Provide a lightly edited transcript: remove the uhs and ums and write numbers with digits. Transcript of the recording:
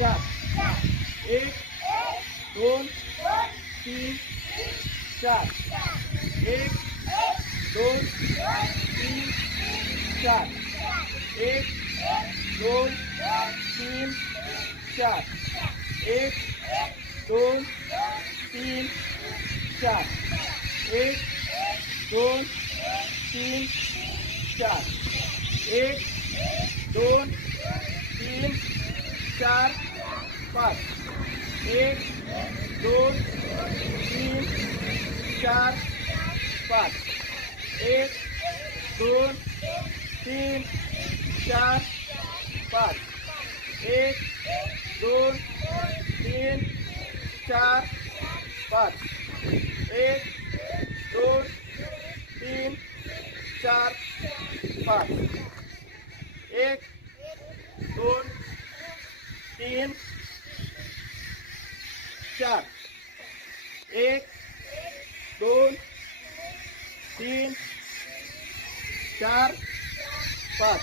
चार. एक दोन तीन चार. एक दोन तीन चार. एक दोन तीन चार. एक दोन तीन चार. एक दोन तीन चार. एक दोन तीन चार पाच. एक दोन तीन चार पाच. एक दोन तीन चार पाच. एक दोन तीन चार पाच. एक दोन तीन चार पाच. एक दोन तीन चार. एक दोन तीन चार पाच.